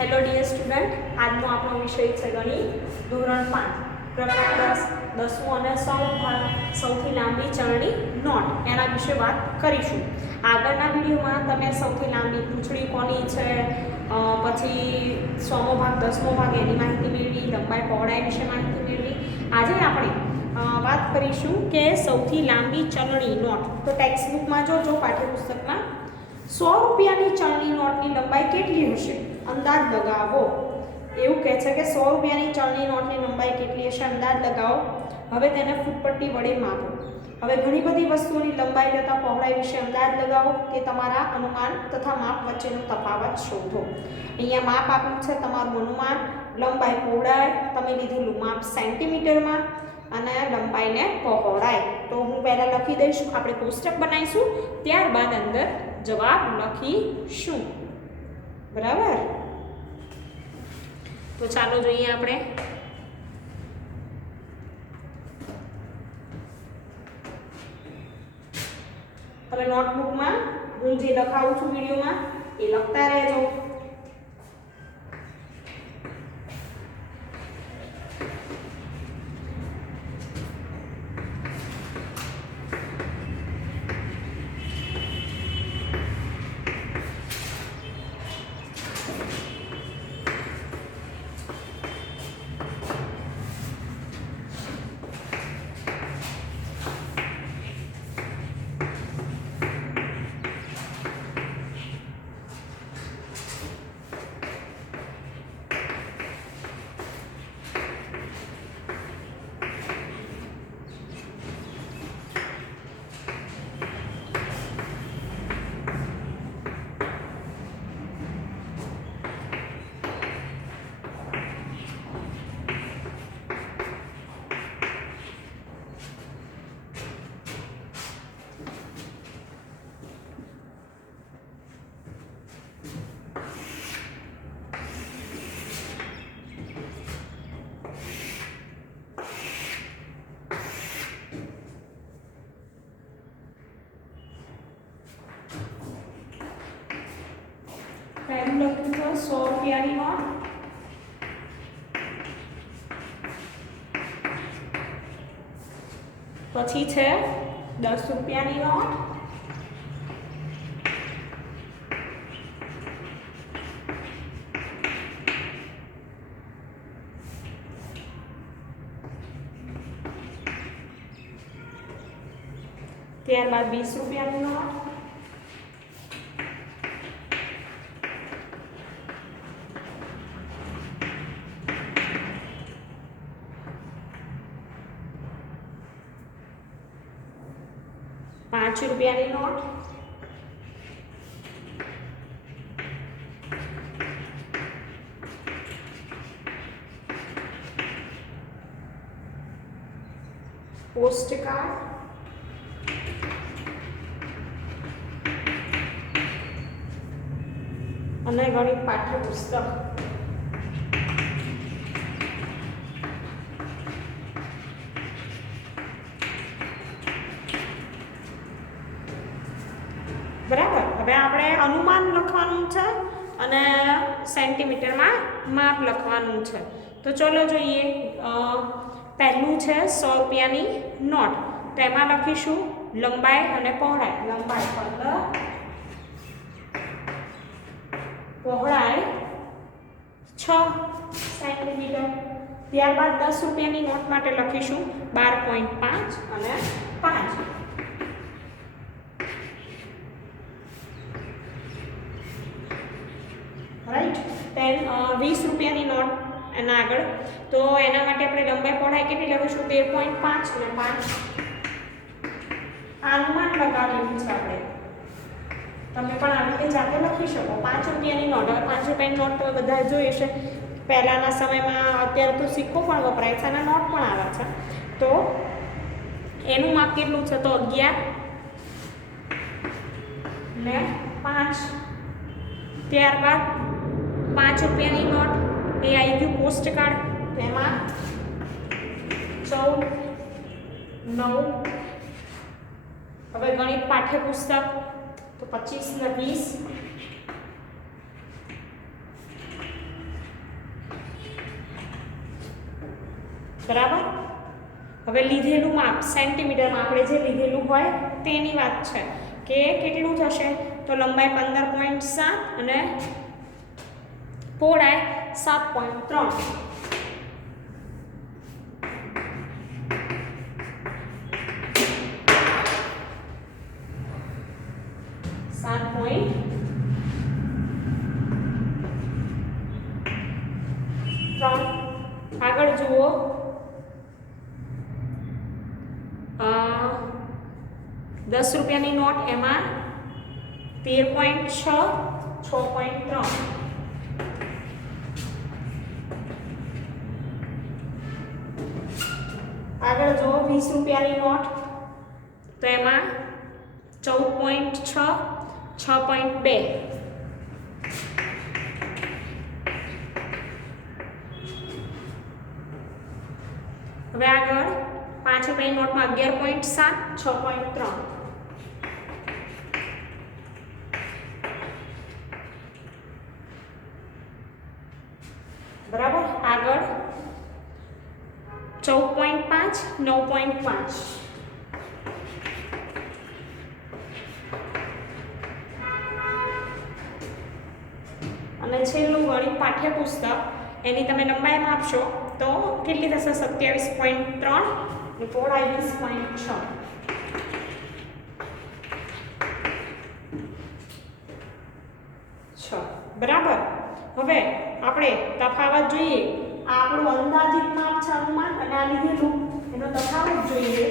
Hello dear student, આજનો આપણો વિષય છે ગણિત ધોરણ 5 પ્રકરણ 10 10મું અને સૌથી લાંબી ચરણી નોટ એના વિશે વાત કરીશું. આગળના વિડીયોમાં તમે સૌથી લાંબી પૂંછડી કોની છે, પછી 100મો ભાગ 10મો ભાગ એની માહિતી મેળવી, લંબાઈ પહોળાઈ વિશે માહિતી મેળવી. આજે આપણે વાત કરીશું કે સૌથી લાંબી ચલણી નોટ. તો ટેક્સ્ટબુકમાં જો પાઠ્યપુસ્તકમાં 100 રૂપિયાની ચલણી નોટની લંબાઈ કેટલી હશે? અંદાજ લગાવો. એવું કહે છે કે 100 રૂપિયાની ચલણી નોટની લંબાઈ કેટલી હશે? અંદાજ લગાવો. હવે તેને ફૂટપટ્ટી વડે માપો. હવે ઘણી બધી વસ્તુઓની લંબાઈ તથા પહોળાઈ વિશે અંદાજ લગાવો. તે તમારા અનુમાન તથા માપ વચ્ચેનો તફાવત શોધો. અહીંયા માપ આપ્યું છે, તમારું અનુમાન, લંબાઈ પહોળાઈ, તમે લીધેલું માપ સેન્ટીમીટરમાં અને લંબાઈને પહોળાઈ. તો હું પહેલાં લખી દઈશ, આપણે કોષ્ટક બનાવીશું, ત્યારબાદ અંદર જવાબ લખીશું. બરાબર? તો ચાલો જોઈએ આપણે. હવે નોટબુકમાં હું જે લખાવું છું વિડીયોમાં એ લખતા રહેજો. પહેલું લખ્યું છે 100 રૂપિયાની નોટ. પછી છે 10 રૂપિયાની નોટ. ત્યારબાદ 20 રૂપિયાની નોટ. ₹5 નોટ. Post card. અને ગણિત પાઠ્યપુસ્તક. બરાબર. હવે આપણે અનુમાન લખવાનું છે અને સેન્ટીમીટરમાં માપ લખવાનું છે. તો ચલો જોઈએ. પહેલું છે 100 રૂપિયાની નોટ. તો એમાં લખીશું લંબાઈ અને પહોળાઈ. લંબાઈ 15, પહોળાઈ 6 સેન્ટીમીટર. ત્યારબાદ 10 રૂપિયાની નોટ માટે લખીશું 12.5 અને 5. રાઈટ. 20 રૂપિયાની નોટ એના આગળ. તો એના માટે આપણે લંબાઈ પહોળાઈ કેટલી લખીશું? 13.5 અને 5. અનુમાન લગાવેલું છે આપણે. તમે પણ આવી રીતે જાતે લખી શકો. 5 રૂપિયાની નોટ. હવે 5 રૂપિયાની નોટ તો બધા જોઈએ છે. પહેલાંના સમયમાં, અત્યારે તો સિક્કો પણ વપરાય છે અને નોટ પણ આવે છે. તો એનું માપ કેટલું છે? તો 11 ને 5. ત્યારબાદ 5 રૂપિયાની નોટ એ આવી ગયું પોસ્ટ કાર્ડ. તો એમાં 14, 9. હવે ગણિત પાઠ્યપુસ્તક તો 25 ને 20 બરાબર. હવે લીધેલું માપ સેન્ટીમીટરમાં આપણે જે લીધેલું હોય તેની વાત છે કે કેટલું થશે, તો લંબાઈ 15.7 અને પહોળાઈ 7.3. આગળ જુઓ, 10 રૂપિયાની નોટ, એમાં 13.6, 6.3. આગળ જુઓ 20 રૂપિયાની નોટ, તો એમાં 14.6, 6.2. હવે આગળ 5 રૂપિયાની નોટમાં 11.7, 6.3. બરાબર. આગળ 14.5, 9.5. અને છેલ્લું ગણિત પાઠ્યપુસ્તક, એની તમે લંબાઈ માપશો તો કેટલી થશે? 27.3 અને પહોળાઈ 20.6. બરાબર. હવે આપણે તફાવત જોઈએ. આ આપણું અંદાજિત માપ છે, અનુમાન, અને આ લીધેલું, એનો તફાવત જોઈએ.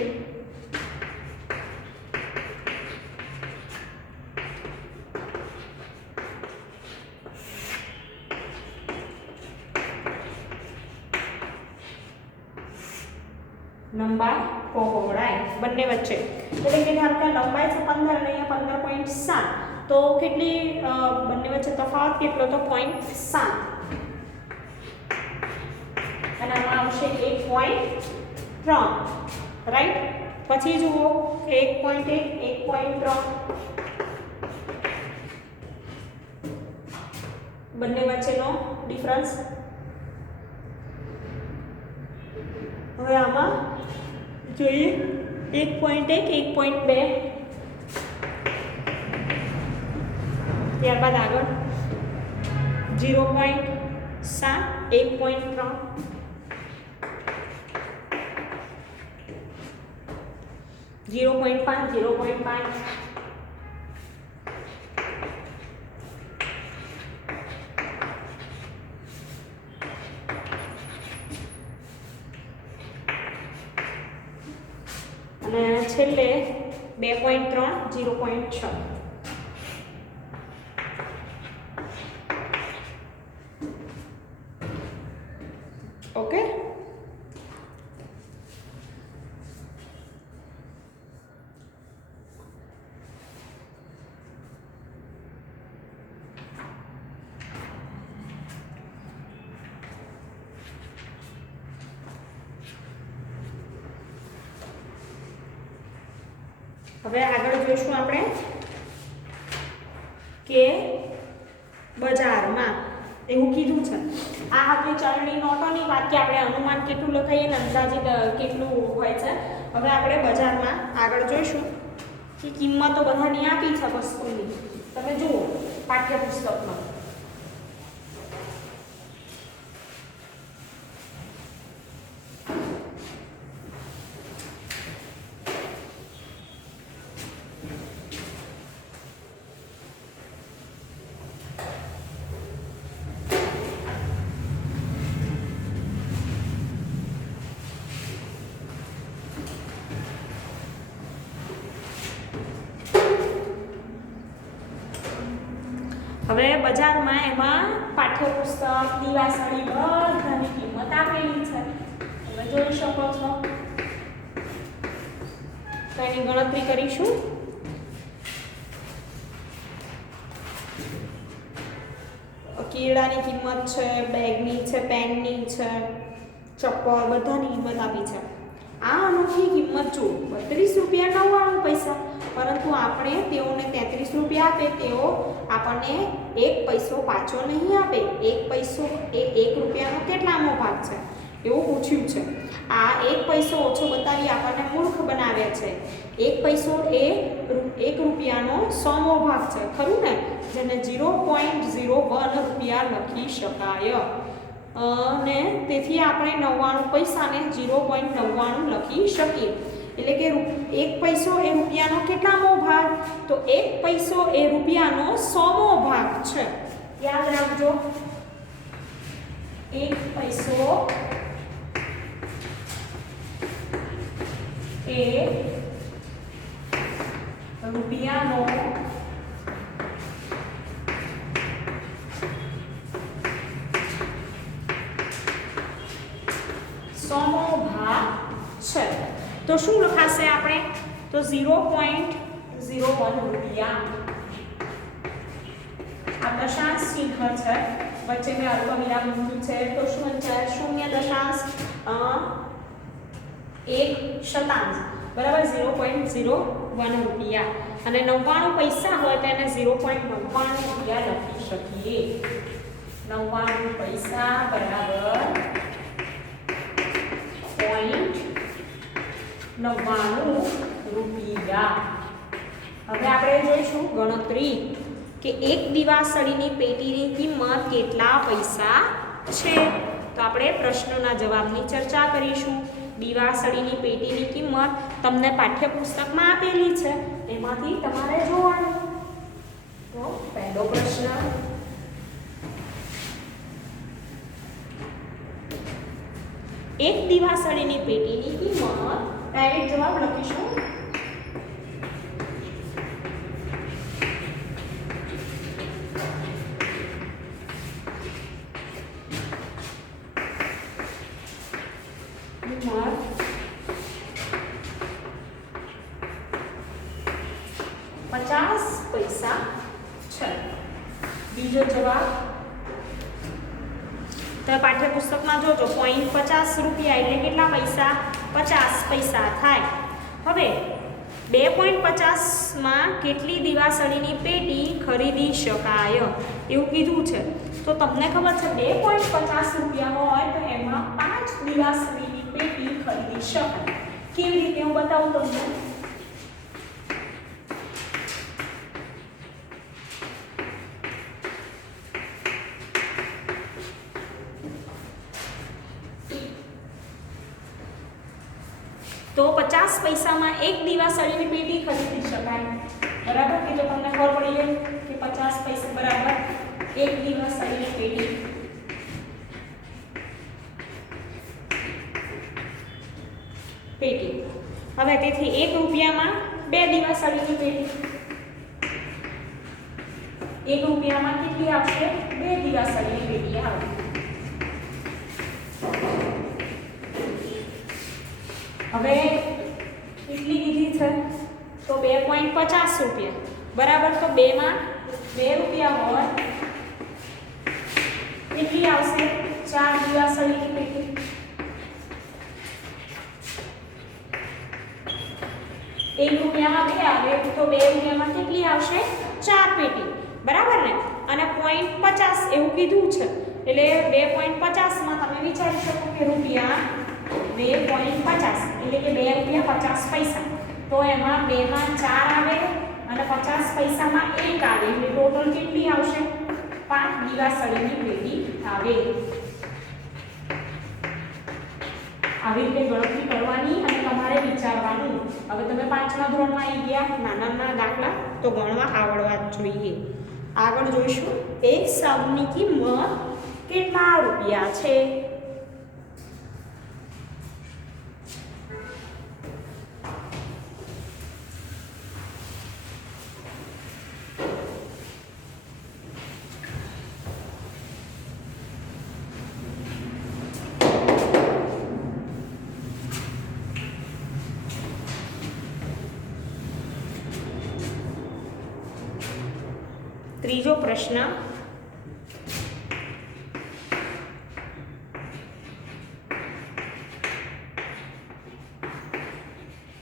લંબાઈ પહોળાઈ બંને વચ્ચે, એટલે કે ધારો કે લંબાઈ છે 15 અને અહીંયા 15.7, તો કેટલી બંને વચ્ચે તફાવત કેટલો? તો 0.7. અને આમાં આવશે 1.3. રાઈટ. પછી જુઓ 1.1, 1.3. બંને વચ્ચેનો ડિફરન્સ. હવે આમાં જોઈએ 1.1, 1.2. ત્યારબાદ આગળ 0.7, 1.3. 0.5, 0.5. અને છેલ્લે 2.3, 0.6. ઓકે. હવે આગળ જોઈશું આપણે કે બજારમાં એવું કીધું છે. આ આપણી ચલણી નોટોની વાત કે આપણે અનુમાન કેટલું લખાઈએ ને અંદાજિત કેટલું હોય છે. હવે આપણે બજારમાં આગળ જોઈશું કે કિંમતો બધાની આપી છે વસ્તુની. તમે જુઓ પાઠ્યપુસ્તકમાં. હવે બજારમાં એમાં પાઠ્યપુસ્તક, દીવાસળી બધાની કિંમત આપેલી છે. તમે જોઈ શકો છો. તો એની ગણતરી કરીશું. કીડાની કિંમત છે, બેગની છે, પેનની છે, ચપ્પલ, બધાની કિંમત આપી છે. આ અનોખી કિંમત જુઓ 32 રૂપિયા 99 પૈસા, પરંતુ આપણે તેઓને 33 રૂપિયા આપે તેઓ આપણને 1 પૈસો પાછો નહીં આપે. 1 પૈસો એ 1 રૂપિયાનો કેટલામો ભાગ છે? એવું પૂછ્યું છે. આ 1 પૈસો ઓછો બતાવી આપણને મૂર્ખ બનાવે છે. 1 પૈસો એ 1 રૂપિયાનો 100મો ભાગ છે, ખરું ને, જેને 0.01 રૂપિયા લખી શકાય. અને તેથી આપણે 99 પૈસાને 0.99 લખી શકીએ. એટલે કે 1 પૈસો એ રૂપિયાનો કેટલામો ભાગ? તો 1 પૈસો એ રૂપિયાનો 100મો ભાગ છે. યાદ રાખજો, 1 પૈસો એ રૂપિયાનો 100મો ભાગ છે. તો શું લખાશે આપણે? તો 0.01 રૂપિયા. આ દશાંશ ચિહ્ન છે, વચ્ચે મેં અલ્પવિરામ મૂક્યું છે. તો શું છે? 0.1 બરાબર, 0.01 રૂપિયા. અને 99 પૈસા હોય તો એને 0.99 રૂપિયા લખી શકીએ. 99 પૈસા બરાબર 0.99 રૂપિયા. હવે આપણે જોઈશું ગણતરી કે એક દિવાસળીની પેટીની કિંમત કેટલા પૈસા છે. તો આપણે પ્રશ્નના જવાબની ચર્ચા કરીશું. દિવાસળીની પેટીની કિંમત તમને પાઠ્યપુસ્તકમાં આપેલી છે, એમાંથી તમારે જોવાનું. તો પહેલો પ્રશ્ન, એક દિવાસળીની પેટીની કિંમત, ડાયરેક્ટ જવાબ લખીશું. પૈસા છે. બીજો જવાબ, તો પાઠ્યપુસ્તકમાં જોજો, 0.50 રૂપિયા એટલે કેટલા પૈસા? 50 પૈસા થાય. હવે 2.50માં કેટલી દિવાસળીની પેટી ખરીદી શકાય એવું કીધું છે. તો તમને ખબર છે 2.50 રૂપિયા હોય તો એમાં 5 દિવાસળીની પેટી ખરીદી શકાય. કેવી રીતે હું બતાવું તમને. તો 50 પૈસામાં એક દિવાસળીની પેટી ખરીદી શકાય. બરાબર, કે જો તમને ખબર પડી ગઈ કે 50 પૈસા બરાબર એક દિવાસળીની પેટી. હવે તેથી 1 રૂપિયામાં 2 દિવાસળીની પેટી. 1 રૂપિયામાં કેટલી આવશે? 2 દિવાસળીની પેટી આવે. હવે કેટલી કીધી છે? તો 2.50 રૂપિયા. બરાબર, તો 2 માં 2 રૂપિયા હોય કેટલી આવશે? 4 દિવાસળીની પેટી. 1 રૂપિયામાં 2 આવે તો 2 રૂપિયામાં કેટલી આવશે? 4 પેટી. બરાબર ને? અને 0.50 એવું કીધું છે એટલે 2.50માં તમે વિચારી શકો કે રૂપિયા 2.50 એટલે કે 2 રૂપિયા 50 પૈસા. તો એમાં 2 માં 4 આવે અને 50 પૈસામાં 1 આવે એટલે ટોટલ કેટલી આવશે? 5 દિવાસળીની પેટી આવે. આવી રીતે ગણતરી કરવાની અને તમારે વિચારવાનું. હવે તમે 5મા ધોરણમાં આવી ગયા, નાના નાના દાખલા તો ગણવા આવડવા જ જોઈએ. આગળ જોઈશું એક સાબુની કિંમત કેટલા રૂપિયા છે. ત્રીજો પ્રશ્ન,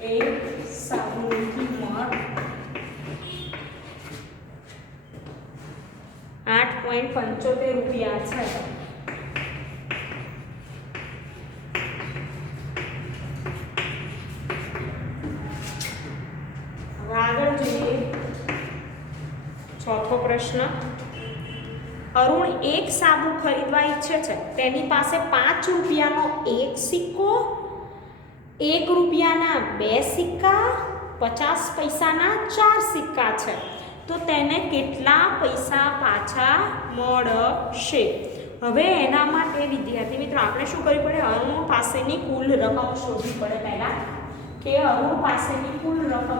એક સાબુની કિંમત 8.75 રૂપિયા છે. આગળ જોઈએ ચોથો પ્રશ્ન અરુણ એક સાબુ ખરીદવા ઈચ્છે છે તેની પાસે 5 રૂપિયાનો એક સિક્કો 1 રૂપિયાના 2 સિક્કા 50 પૈસાના 4 સિક્કા છે તો તેને કેટલા પૈસા પાછા મળશે હવે એના માટે વિદ્યાર્થી મિત્રો આપણે શું કરવું પડે અરુણ પાસેની કુલ રકમ શોધવી પડે પહેલા કે અરુણ પાસેની કુલ રકમ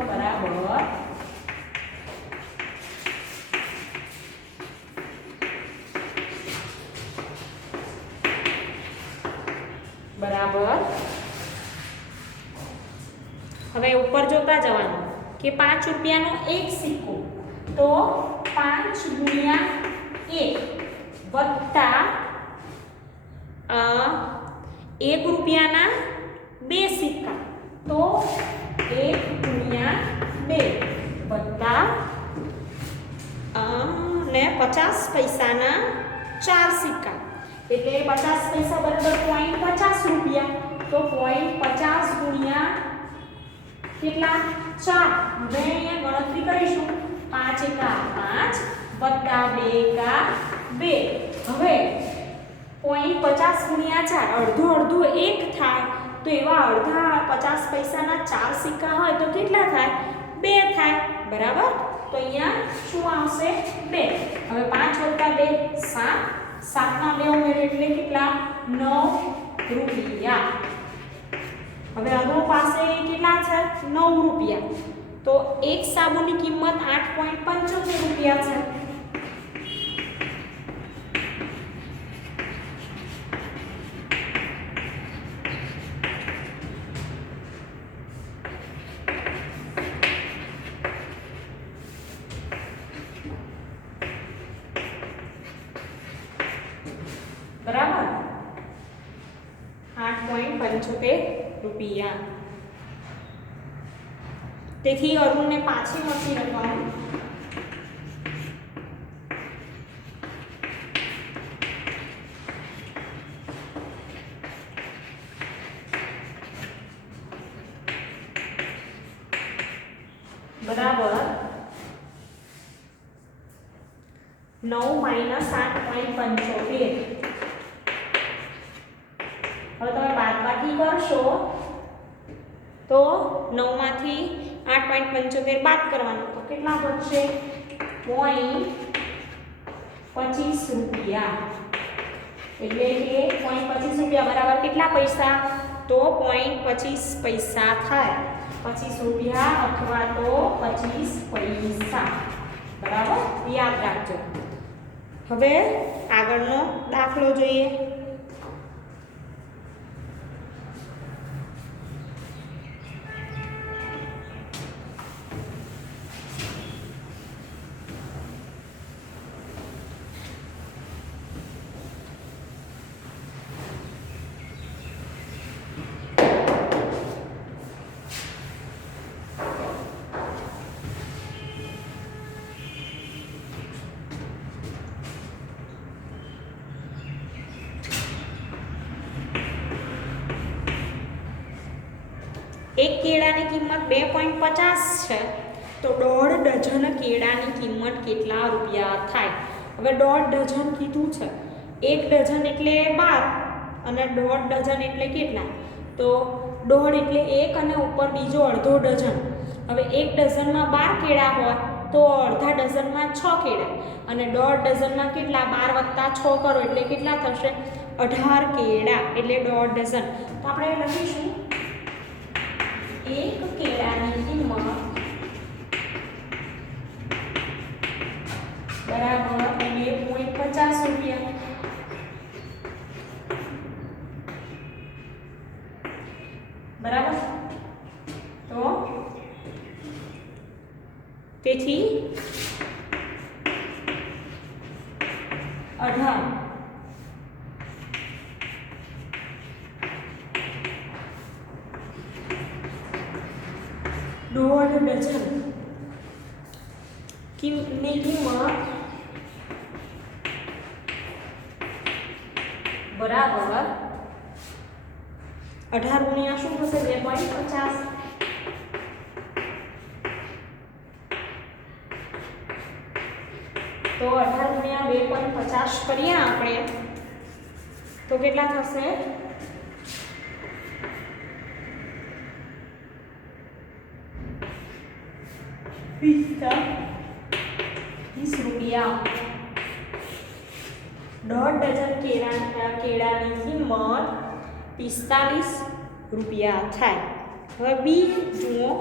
બરાબર હવે ઉપર જોતા જવાનું કે 5 રૂપિયાનો એક સિક્કો તો 5 ગુણ્યા 1 વત્તા 1 રૂપિયાના 2 સિક્કા તો 1 ગુણ્યા 2 વત્તા ને 50 પૈસાના 4 સિક્કા એટલે 50 પૈસા બરાબર 0.50 રૂપિયા તો 0.50 ગુણ્યા કેટલા 4 હવે અહીંયા ગણતરી કરીશું 5 એકા 5 વત્તા 2 એકા 2 હવે 0.50 ગુણ્યા 4 અડધું અડધું 1 થાય તો એવા અડધા 50 પૈસાના 4 સિક્કા હોય તો કેટલા થાય 2 થાય બરાબર તો અહીંયા શું આવશે 2 હવે 5 વત્તા 2 7 7 ના 2 ઉમેરો એટલે કેટલા 9 રૂપિયા હવે અરુણ પાસે કેટલા છે 9 રૂપિયા તો એક સાબુની કિંમત 8.75 રૂપિયા છે બરાબર 8.75 રૂપિયા તેથી અરુણને પાછી મળતી રકમ બરાબર 9 - 8.75 હવે તમે બાદબાકી કરશો તો 9 માંથી 8.75 બાદ કરવાનું તો કેટલા બચશે 0.25 રૂપિયા એટલે કે 0.25 રૂપિયા બરાબર કેટલા પૈસા તો 0.25 પૈસા થાય 25 રૂપિયા અથવા તો 25 પૈસા બરાબર યાદ રાખજો હવે આગળનો દાખલો જોઈએ એક કેળાની કિંમત 2.50 છે તો 1.5 ડઝન કેળાની કિંમત કેટલા રૂપિયા થાય હવે 1.5 ડઝન કીધું છે 1 ડઝન એટલે 12 અને 1.5 ડઝન એટલે કેટલા તો 1.5 એટલે 1 અને ઉપર બીજો અડધો ડઝન હવે 1 ડઝનમાં 12 કેળા હોય તો અડધા ડઝનમાં 6 કેળા અને 1.5 ડઝનમાં કેટલા 12 + 6 કરો એટલે કેટલા થશે 18 કેળા એટલે 1.5 ડઝન તો આપણે લખીશું એક કેળાની કિંમત બરાબર 2.50 રૂપિયા બરાબર તો તેથી 18 1.5 ડઝન ની કિંમત બરાબર 18 ગુણ્યા શું થશે 2.50 તો 18 × 2.50 કરીએ આપણે તો કેટલા થશે? 20 રૂપિયા. 1.5 ડઝન કેળાની કિંમત 45 રૂપિયા થાય. હવે બી જુઓ.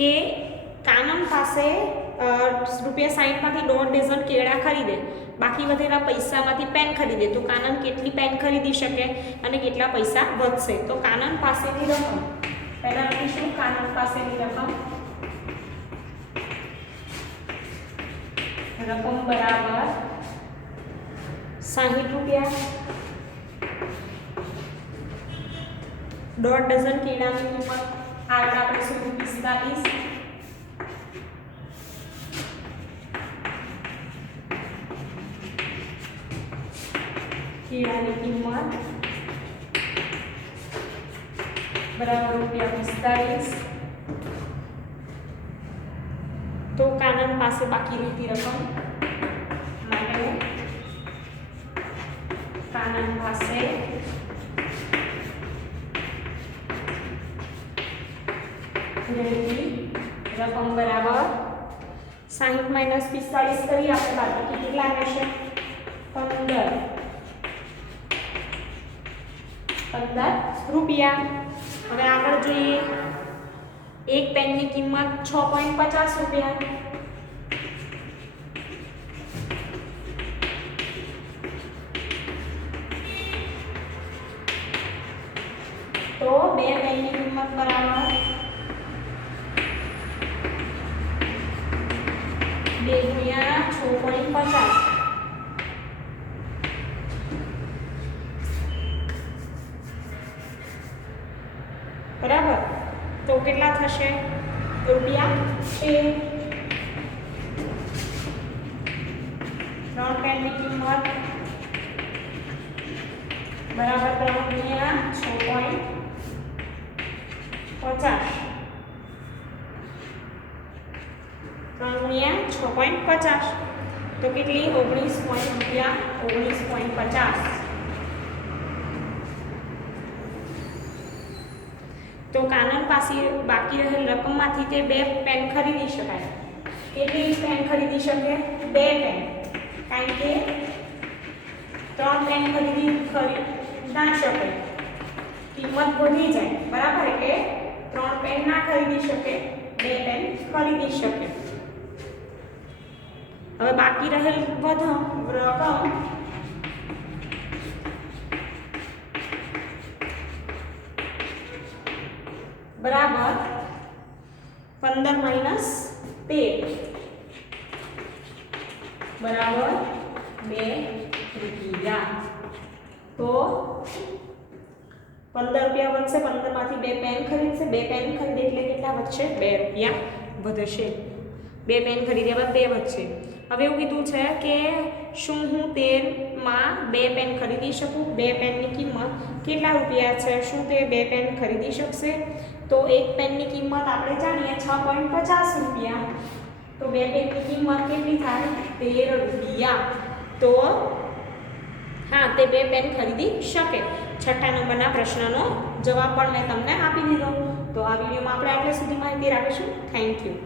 કે કાનન પાસે ₹60માંથી 1.5 ડઝન કેળા ખરીદે, બાકી વધેલા પૈસામાંથી પેન ખરીદે, તો કાનન કેટલી પેન ખરીદી શકે અને કેટલા પૈસા વધશે? તો કાનન પાસેની રકમ પહેલા લખીશું. કાનન પાસેની રકમ બરાબર 60 રૂપિયા. 1.5 ડઝન કેળાની કિંમત આગળ આપણે શોધ્યું 45. કેળાની કિંમત બરાબર ₹45. તો કાનન પાસે બાકી રહેતી રકમ માટે કાનન પાસે રહેતી રકમ બરાબર 60 - 45 કરી આપણે બાકી કેટલા રહેશે? 15 રૂપિયા. હવે આગળ જોઈએ. એક પેનની કિંમત 6.50 રૂપિયા. તો બે પેનની કિંમત બરાબર 2 × 6.50. બરાબર. તો કેટલા થશે? ₹6. 3 પેનની કિંમત બરાબર 3 × 6.50. 3 × 6.50 તો કેટલી? 19.50. તો કાનન પાસે બાકી રહેલ રકમમાંથી તે 2 પેન ખરીદી શકાય. કેટલી પેન ખરીદી શકે? 2 પેન. કારણ કે 3 પેન ખરીદી ના શકે, કિંમત વધી જાય. બરાબર. એટલે 3 પેન ના ખરીદી શકે, 2 પેન ખરીદી શકે. હવે બાકી રહેલ રકમ બરાબર 15 - 13 બરાબર 2 રૂપિયા. તો 15 રૂપિયા વધશે. 15 માંથી 2 પેન ખરીદશે. 2 પેન ખરીદે એટલે કેટલા વધશે? 2 રૂપિયા વધશે. 2 પેન ખરીદ્યા બાદ 2 વધશે. હવે એવું કીધું છે કે શું હું 13 માં 2 પેન ખરીદી શકું? 2 પેનની કિંમત કેટલા રૂપિયા છે? શું તે 2 પેન ખરીદી શકશે? તો એક પેનની કિંમત આપણે જાણીએ 6.50 રૂપિયા. તો 2 પેનની કિંમત કેટલી થાય? 13 રૂપિયા. તો હા, તે 2 પેન ખરીદી શકે. 6થા નંબરના પ્રશ્નનો જવાબ પણ મેં તમને આપી દીધો. તો આ વિડીયોમાં આપણે આટલે સુધી માહિતી રાખીશું. Thank you.